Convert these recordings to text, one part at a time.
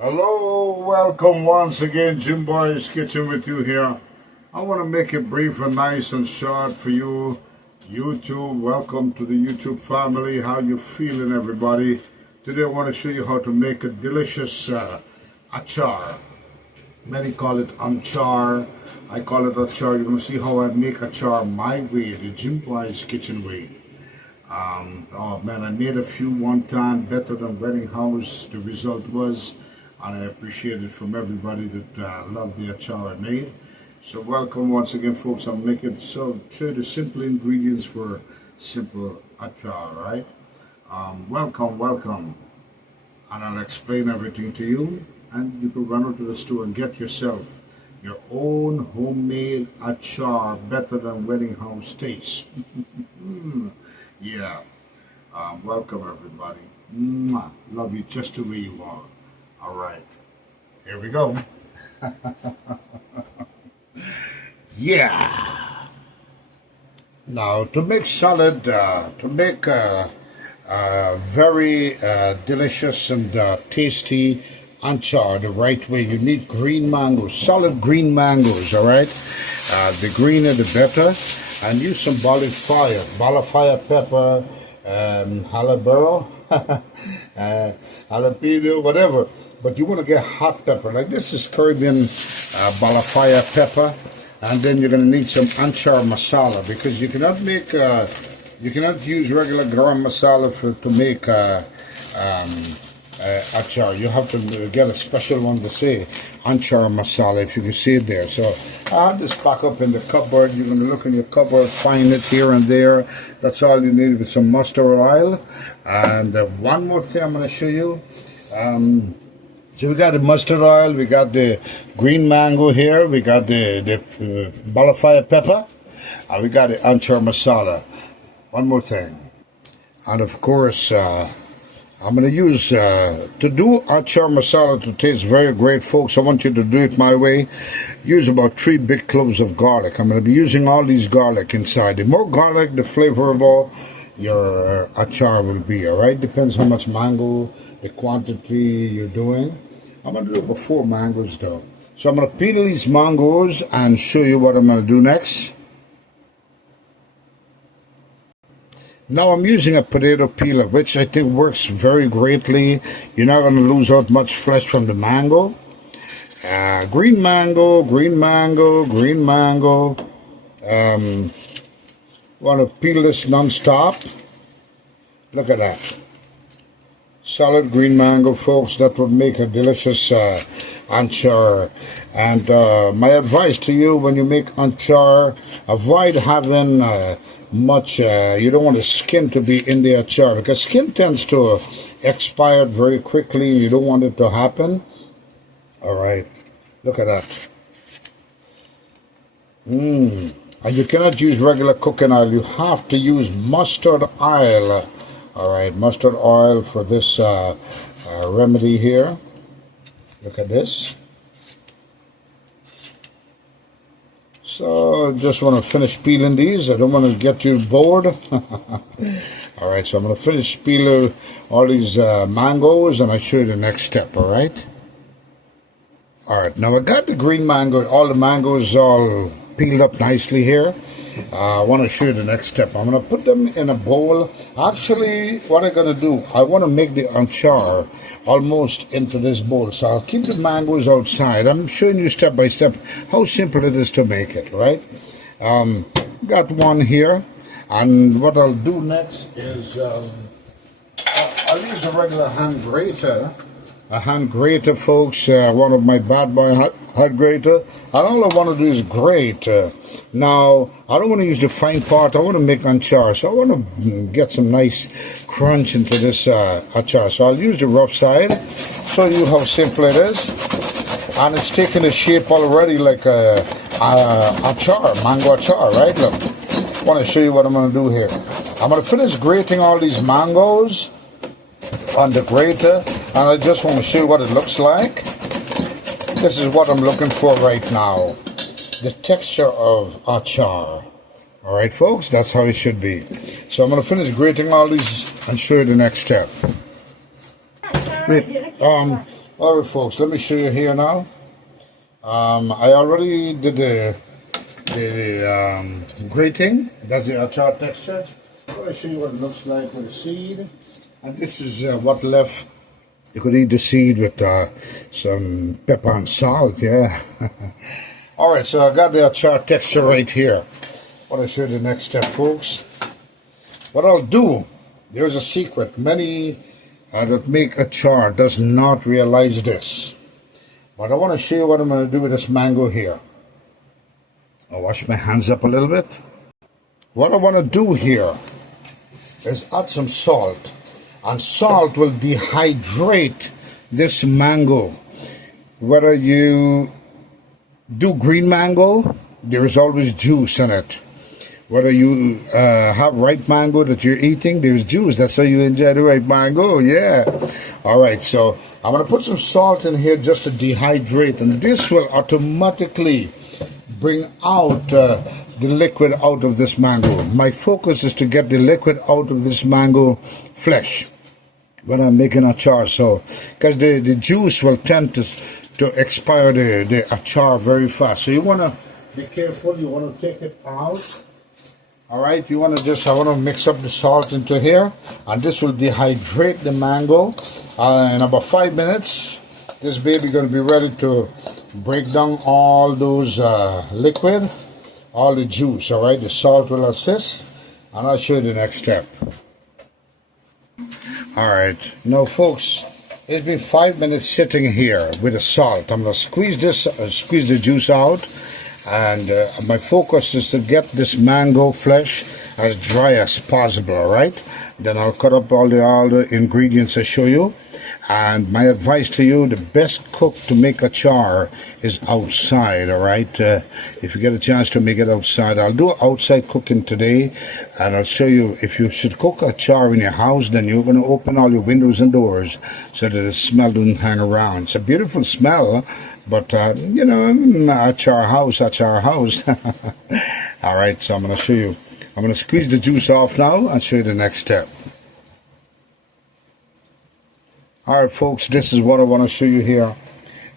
Hello, welcome once again, Jim Boy's Kitchen with you here. I want to make it brief and nice and short for you. YouTube, welcome to the YouTube family. How you feeling, everybody? Today I want to show you how to make a delicious achar. Many call it amchar. I call it achar. You're going to see how I make achar my way, the Jim Boy's Kitchen way. Oh man, I made a few one time, better than Wedding House. The result was, and I appreciate it from everybody that loved the achar I made. So welcome once again, folks. I'm making show you the simple ingredients for simple achar, right? Welcome, and I'll explain everything to you. And you can run out to the store and get yourself your own homemade achar, better than Wedding House taste. Yeah. Welcome everybody. Mwah. Love you just the way you are. All right. Here we go. Yeah. Now to make salad, to make very delicious and tasty anchar the right way, you need green mangoes, solid green mangoes. All right. The greener the better. And use some balafaya pepper, jalapeno, jalapeno, whatever. But you want to get hot pepper. Like this is Caribbean balafaya pepper. And then you're going to need some anchar masala, because you cannot make, you cannot use regular garam masala to make achar. You have to get a special one to say anchar masala, if you can see it there. So I have this back up in the cupboard. You're going to look in your cupboard, find it here and there. That's all you need, with some mustard oil. And one more thing I'm going to show you. So we got the mustard oil, we got the green mango here, we got the balafaya pepper, and we got the anchar masala. One more thing. And of course, I'm going to use, to do achar masala to taste very great, folks. I want you to do it my way. Use about 3 big cloves of garlic. I'm going to be using all these garlic inside. The more garlic, the flavorful your achar will be, all right? Depends how much mango, the quantity you're doing. I'm going to do about 4 mangoes, though. So I'm going to peel these mangoes and show you what I'm going to do next. Now I'm using a potato peeler, which I think works very greatly. You're not going to lose out much flesh from the mango. Green mango, green mango, green mango. Want to peel this non-stop. Look at that. Solid green mango, folks. That would make a delicious anchar. And my advice to you, when you make anchar, avoid having much, you don't want the skin to be in the achar, because skin tends to expire very quickly. You don't want it to happen. All right, look at that. And you cannot use regular cooking oil. You have to use mustard oil. All right, mustard oil for this remedy here. Look at this. So just want to finish peeling these. I don't want to get you bored. All right, so I'm going to finish peeling all these mangoes, and I'll show you the next step, all right? All right, now I got the green mango, all the mangoes all peeled up nicely here. I want to show you the next step. I'm going to put them in a bowl. Actually, what I'm going to do, I want to make the anchar almost into this bowl. So I'll keep the mangoes outside. I'm showing you step by step how simple it is to make it, right? Got one here. And what I'll do next is I'll use a regular hand grater. A hand grater, folks, one of my bad boy hand grater. And all I want to do is grate. Now, I don't want to use the fine part. I want to make anchar. So I want to get some nice crunch into this achar. So I'll use the rough side. Show you how simple it is. And it's taking a shape already like a achar, mango achar, right? Look, I want to show you what I'm going to do here. I'm going to finish grating all these mangoes on the grater. And I just want to show you what it looks like. This is what I'm looking for right now. The texture of achar. Alright folks, that's how it should be. So I'm going to finish grating all these and show you the next step. Wait, Alright folks, let me show you here now. I already did the grating. That's the achar texture. I'm going to show you what it looks like with the seed. And this is what left. You could eat the seed with some pepper and salt, yeah. Alright, so I got the achar texture right here. I want to show you the next step, folks. What I'll do, there's a secret. Many that make achar does not realize this. But I want to show you what I'm going to do with this mango here. I'll wash my hands up a little bit. What I want to do here is add some salt. And salt will dehydrate this mango. Whether you do green mango, there is always juice in it. Whether you have ripe mango that you're eating, there's juice. That's how you enjoy the ripe mango, yeah. All right, so I'm going to put some salt in here just to dehydrate. And this will automatically bring out the liquid out of this mango. My focus is to get the liquid out of this mango flesh when I'm making achar. So, because the juice will tend to expire the achar very fast. So you want to be careful. You want to take it out. All right, I want to mix up the salt into here, and this will dehydrate the mango. In about 5 minutes, this baby going to be ready to break down all those liquid, all the juice. All right, the salt will assist, and I'll show you the next step. All right, now folks, it's been 5 minutes sitting here with the salt. I'm going to squeeze the juice out. And my focus is to get this mango flesh as dry as possible, all right? Then I'll cut up all the ingredients I show you. And my advice to you, the best cook to make achar is outside, all right? If you get a chance to make it outside, I'll do outside cooking today. And I'll show you, if you should cook achar in your house, then you're going to open all your windows and doors so that the smell doesn't hang around. It's a beautiful smell, but, you know, achar house. All right, so I'm going to show you. I'm going to squeeze the juice off now and show you the next step. All right, folks, this is what I want to show you here.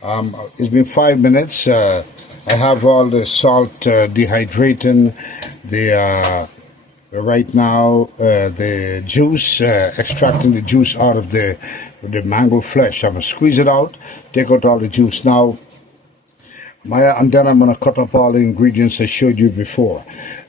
It's been 5 minutes. I have all the salt dehydrating. Right now, the juice, extracting the juice out of the mango flesh. I'm going to squeeze it out, take out all the juice now. And then I'm going to cut up all the ingredients I showed you before.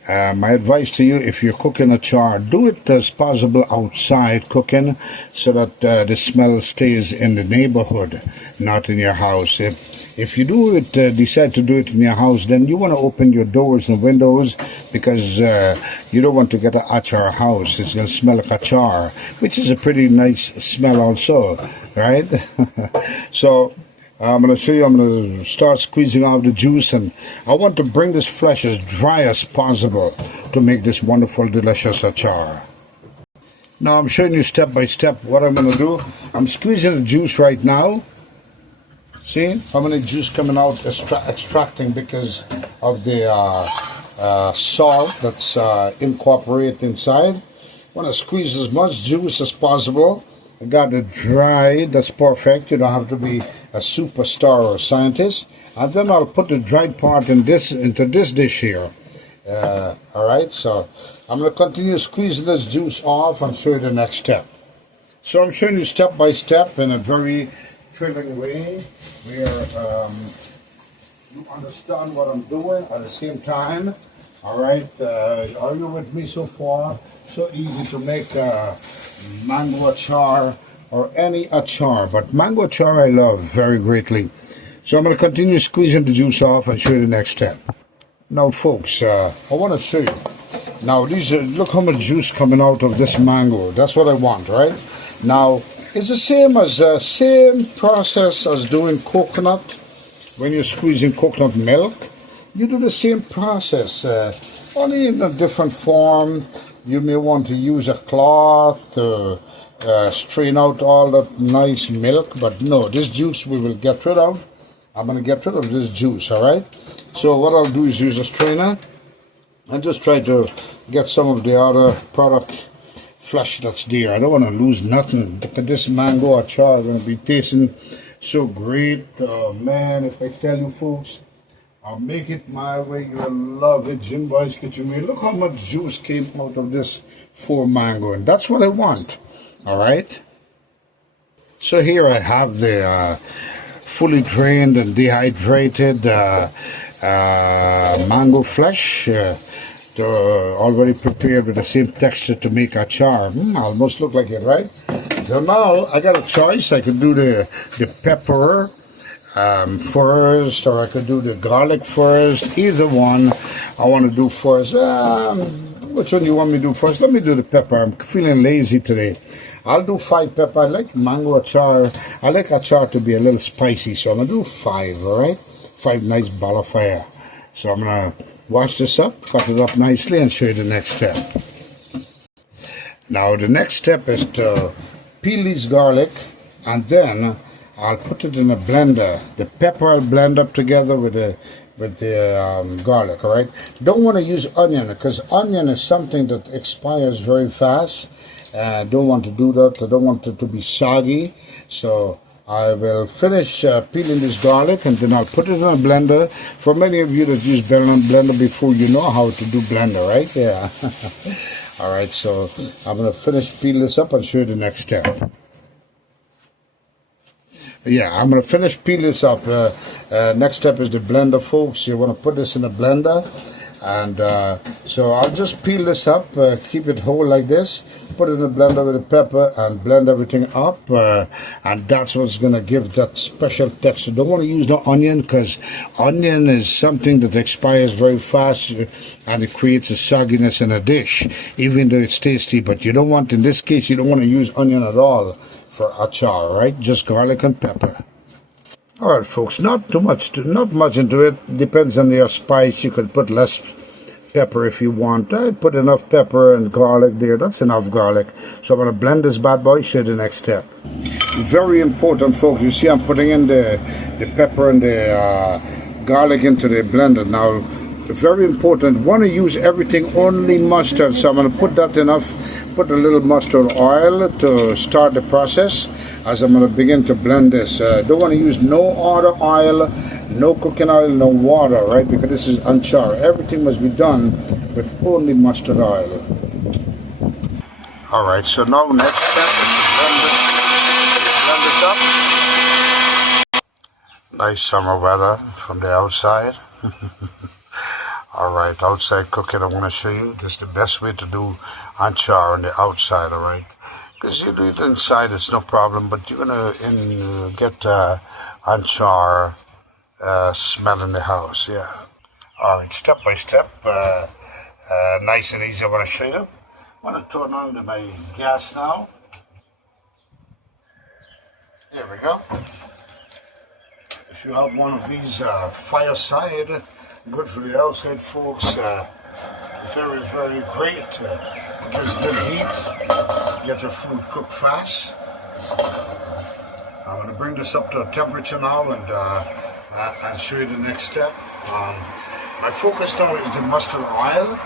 My advice to you, if you're cooking achar, do it as possible outside cooking so that the smell stays in the neighborhood, not in your house. If you do it, decide to do it in your house, then you want to open your doors and windows because you don't want to get an achar house. It's going to smell like achar, which is a pretty nice smell also, right? So I'm going to show you, I'm going to start squeezing out the juice, and I want to bring this flesh as dry as possible to make this wonderful, delicious achar. Now I'm showing you step by step what I'm going to do. I'm squeezing the juice right now. See how many juice coming out, extracting because of the salt that's incorporated inside. I want to squeeze as much juice as possible. I got it dry, that's perfect. You don't have to be a superstar or a scientist. And then I'll put the dried part into this dish here. All right, so I'm going to continue squeezing this juice off and show you the next step. So I'm showing you step by step in a very thrilling way where you understand what I'm doing at the same time. All right, are you with me so far? So easy to make mango achar or any achar, but mango achar I love very greatly. So I'm going to continue squeezing the juice off and show you the next step. Now folks, I want to show you. Now look how much juice coming out of this mango. That's what I want, right? Now it's the same process as doing coconut. When you're squeezing coconut milk, you do the same process, only in a different form. You may want to use a cloth to strain out all that nice milk, but no, this juice we will get rid of. I'm going to get rid of this juice, all right? So what I'll do is use a strainer and just try to get some of the other product flesh that's there. I don't want to lose nothing. But this mango achar is going to be tasting So great, man, if I tell you folks, I'll make it my way, you'll love it. Jim Boy's Kitchen Made. Look how much juice came out of this 4 mango, and that's what I want, all right? So here I have the fully drained and dehydrated mango flesh. They're already prepared with the same texture to make achar. Almost look like it, right? So now I got a choice. I could do the pepper first, or I could do the garlic first. Either one I want to do first. Which one do you want me to do first? Let me do the pepper. I'm feeling lazy today. I'll do 5 pepper. I like mango achar. I like achar to be a little spicy, so I'm going to do 5, all right? 5 nice ball of fire. So I'm going to wash this up, cut it up nicely, and show you the next step. Now the next step is to peel this garlic, and then I'll put it in a blender. The pepper I'll blend up together with the garlic, all right? Don't want to use onion, because onion is something that expires very fast. I don't want to do that. I don't want it to be soggy. So I will finish peeling this garlic, and then I'll put it in a blender. For many of you that use blender before, you know how to do blender, right? Yeah. All right, so I'm going to finish peel this up and show you the next step. Yeah, I'm going to finish peel this up. Next step is the blender, folks. You want to put this in a blender. And so I'll just peel this up, keep it whole like this, put it in the blender with the pepper, and blend everything up, and that's what's going to give that special texture. Don't want to use no onion, because onion is something that expires very fast, and it creates a sogginess in a dish, even though it's tasty. But you don't want, in this case, you don't want to use onion at all for achar, right? Just garlic and pepper. All right, folks, not much into it. Depends on your spice. You could put less pepper if you want. I put enough pepper and garlic there. That's enough garlic. So I'm going to blend this bad boy. Show you the next step. Very important, folks. You see I'm putting in the pepper and the garlic into the blender. Now, very important, want to use everything only mustard. So I'm going to put that put a little mustard oil to start the process as I'm going to begin to blend this. Don't want to use no other oil, no cooking oil, no water, right? Because this is anchar. Everything must be done with only mustard oil. All right, so now next step is to blend this up. Nice summer weather from the outside. All right, outside cooking, I want to show you this is the best way to do anchar on the outside, all right? Because you do it inside, it's no problem, but you're going to get anchar smell in the house, yeah. All right, step by step, nice and easy, I want to show you. I want to turn on my gas now. There we go. If you have one of these fireside, good for the outside, folks. Very, very great. Gives good heat. Get your food cooked fast. I'm going to bring this up to temperature now and show you the next step. My focus now is the mustard oil.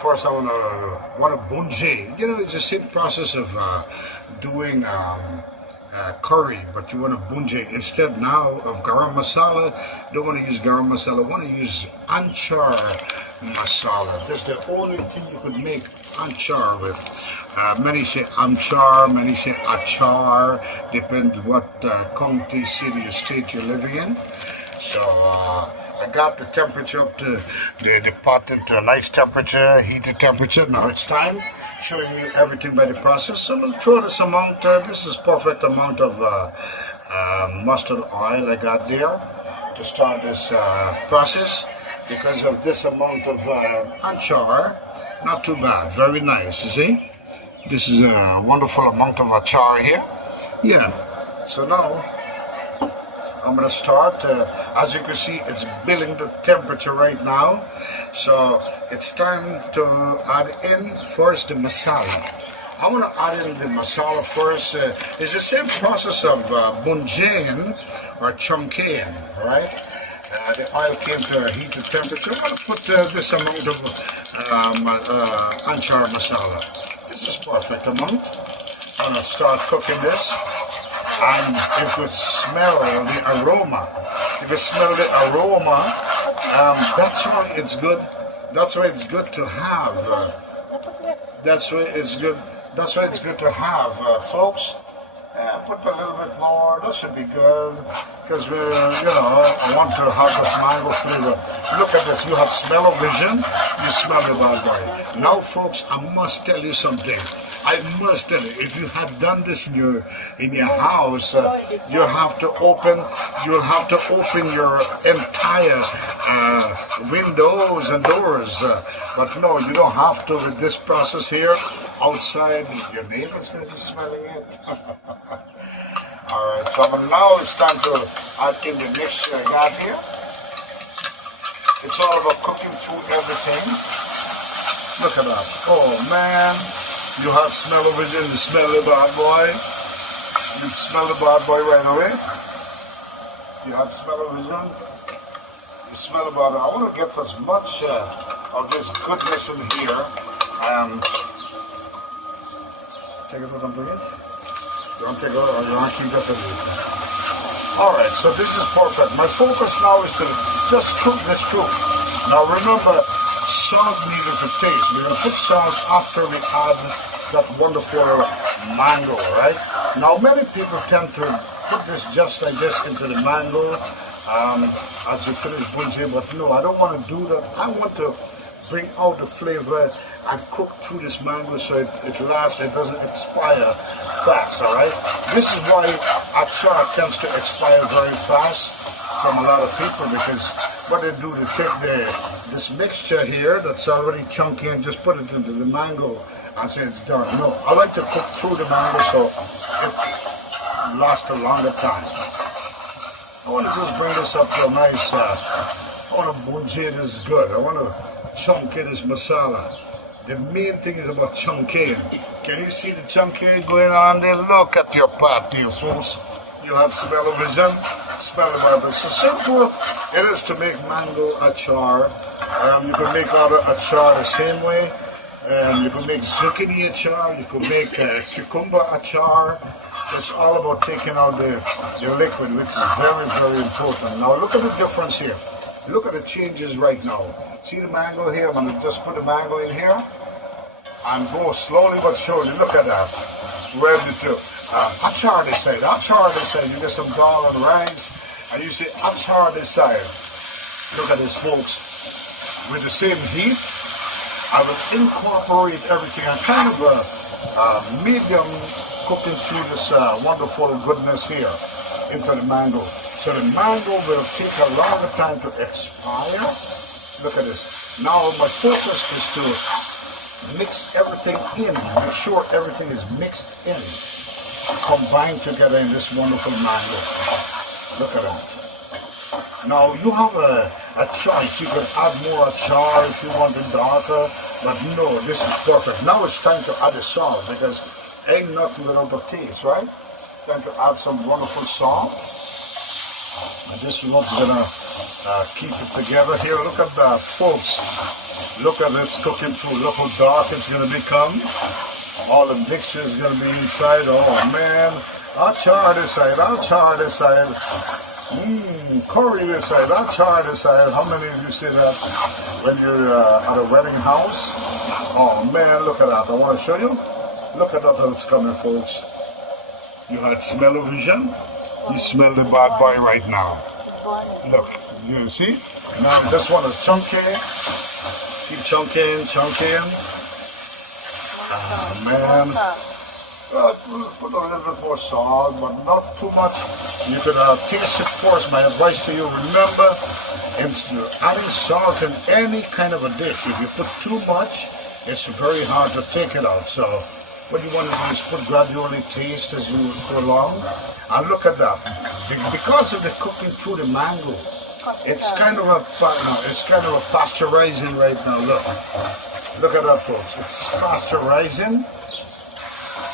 First, I want to bungee. You know, it's the same process of doing curry, but you want to bungee instead now of garam masala. Don't want to use garam masala. Want to use anchar masala. That's the only thing you could make anchar with. Many say amchar, many say achar. Depends what county, city, or state you're living in. So I got the temperature up to the pot into a nice temperature, heated temperature. Now it's time. Showing you everything by the process. So I'm going to throw this amount, this is perfect amount of mustard oil I got there to start this process. Because of this amount of anchar, not too bad, very nice, you see? This is a wonderful amount of achar here. Yeah, so now I'm going to start. As you can see, it's building the temperature right now. So it's time to add in first the masala. I want to add in the masala first. It's the same process of bunjeing or chunkeing, right? The oil came to a heated temperature. I'm going to put this amount of anchar masala. This is perfect amount. I'm going to start cooking this. and if you smell the aroma, if you smell the aroma, that's why it's good. That's why it's good to have. That's why it's good. That's why it's good to have, folks. Put a little bit more. That should be good because we're, I want to have this mango flavor. Look at this. You have smell-o-vision. You smell the bad boy. Now, folks, I must tell you something. I must tell you, if you had done this in your house, you have to open your entire windows and doors. But no, you don't have to with this process here. Outside, your neighbor's going to be smelling it. All right, so now it's time to add in the mixture I got here. It's all about cooking through everything. Look at that. Oh man, you have smell-o-vision, you smell the bad boy. You smell the bad boy right away. You have smell-o-vision. You smell the bad boy. I want to get as much of this goodness in here. Take it what I'm doing. You want to take it or you want to keep it as it is? Alright, so this is perfect. My focus now is to just cook this through. Now remember, salt needed to taste. We're going to put salt after we add that wonderful mango, right? Now many people tend to put this just like this into the mango as you finish bunjing, but no, I don't want to do that. I want to bring out the flavor and cook through this mango so it lasts, it doesn't expire fast, all right? This is why achar tends to expire very fast from a lot of people, because what they do, they take this mixture here that's already chunky and just put it into the mango and say it's done. No, I like to cook through the mango so it lasts a longer time. I want to just bring this up to a nice, I want to bunjay this good. I want to chunky this masala. The main thing is about chunking. Can you see the chunking going on there? Look at your pot here, folks. You have smell-o-vision, smell about it. So simple it is to make mango achar. You can make other achar the same way. You can make zucchini achar. You can make cucumber achar. It's all about taking out the liquid, which is very, very important. Now look at the difference here. Look at the changes right now. See the mango here? I'm going to just put the mango in here and go slowly but surely. Look at that. Ready to achar this side. Achar this side. You get some dal and rice and you say achar this side. Look at this, folks. With the same heat, I will incorporate everything. I'm kind of a medium cooking through this wonderful goodness here into the mango. So the mango will take a longer time to expire. Look at this. Now my focus is to mix everything in. Make sure everything is mixed in, combined together in this wonderful mango. Look at that. Now you have a choice. You can add more achar if you want it darker, but no, this is perfect. Now it's time to add the salt because ain't nothing without the taste, right? Time to add some wonderful salt. And this is what's gonna keep it together here. Look at that, folks. Look at it's cooking through. Look how dark it's gonna become. All the mixture is gonna be inside. Oh man. Achar this side, achar this side. Curry this side, achar this side. How many of you say that when you're at a wedding house? Oh man, look at that. I want to show you. Look at that how it's coming, folks. You had smell-o-vision. You smell the bad boy right now. Look, you see? Now this one is chunky. Keep chunking, chunking. Man. Put a little bit more salt, but not too much. You could taste it first. My advice to you, remember, adding salt in any kind of a dish, if you put too much, it's very hard to take it out. So what you want to do is put gradually taste as you go along. And look at that. Because of the cooking through the mango, it's kind of a pasteurizing right now. Look at that, folks. It's pasteurizing,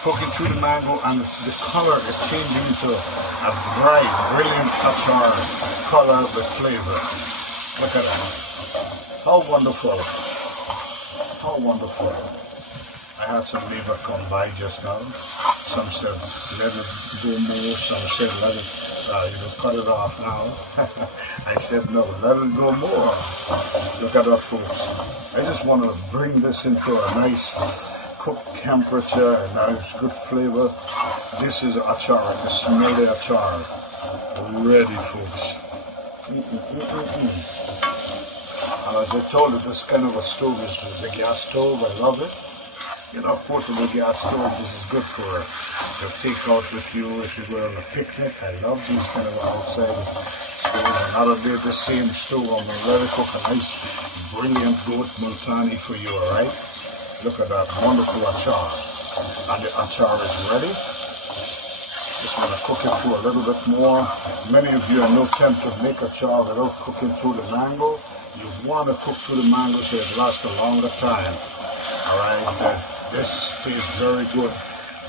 cooking through the mango, and the color is changing into a bright, brilliant achar color with flavor. Look at that. How wonderful. How wonderful. I had some neighbor come by just now. Some said let it go more. Some said let it, cut it off now. I said no, let it go more. Look at that, folks. I just want to bring this into a nice cooked temperature, a nice good flavor. This is achar. I can smell the achar. Ready, folks. And as I told you, this kind of a stove is the gas stove. I love it. Portable gas stove. This is good for to take out with you if you go on a picnic. I love these kind of outside stoves. Another day, the same stove. I'm going to let it cook a nice, brilliant goat multani for you. All right. Look at that wonderful achar. And the achar is ready. Just want to cook it through a little bit more. Many of you are no tempt to make achar without cooking through the mango. You want to cook through the mango so it lasts a longer time. Alright, this tastes very good,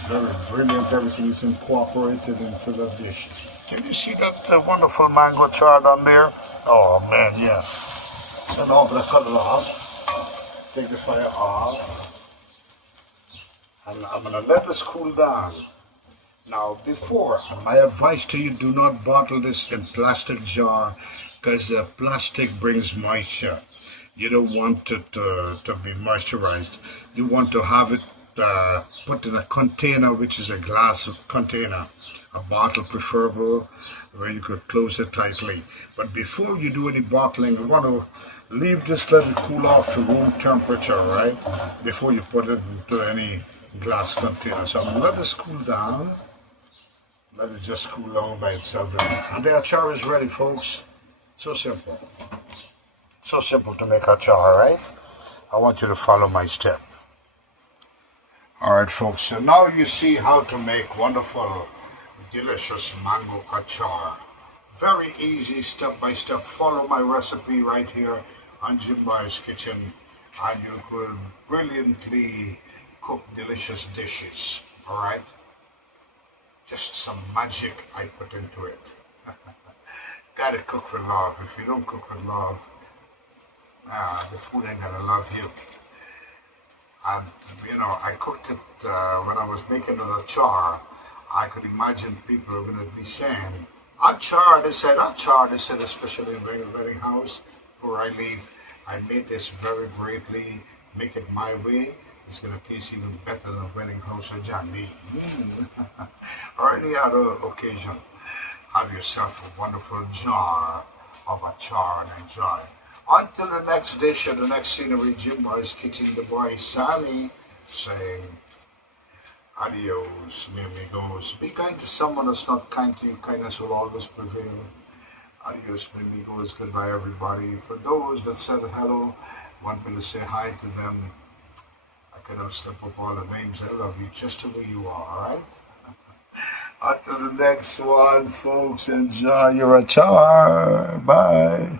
very brilliant. Everything is incorporated into the dish. Can you see that wonderful mango achar down there? Oh man, yeah. So now I'm going to cut it off. Take the fire off. And I'm going to let this cool down. Now, before, my advice to you, do not bottle this in plastic jar because plastic brings moisture. You don't want it to be moisturized. You want to have it put in a container, which is a glass container, a bottle preferable, where you could close it tightly. But before you do any bottling, you want to leave this, let it cool off to room temperature, right? Before you put it into any glass container. So I'm going to let this cool down. Let it just cool down by itself. And the achar is ready, folks. So simple. So simple to make achar, right? I want you to follow my step. Alright, folks. So now you see how to make wonderful, delicious mango achar. Very easy, step by step. Follow my recipe right here on Jim Boy's Kitchen. And you could brilliantly cook delicious dishes. Alright? Just some magic I put into it. Gotta cook with love. If you don't cook with love, the food ain't gonna love you. And I cooked it when I was making an achar. I could imagine people were gonna be saying, achar, they said, especially in the wedding house where I live. I made this very greatly, make it my way. It's going to taste even better than a wedding house or John B. Or any other occasion. Have yourself a wonderful jar of achar and enjoy. Until the next dish or the next scenery, Jim Boy's Kitchen, the boy Sammy saying, adios, mi amigos. Be kind to someone that's not kind to you. Kindness will always prevail. Adios, mi amigos. Goodbye, everybody. For those that said hello, want me to say hi to them. I cannot slip up all the names. I love you just the way you are, alright? Until the next one, folks, enjoy your achar. Bye.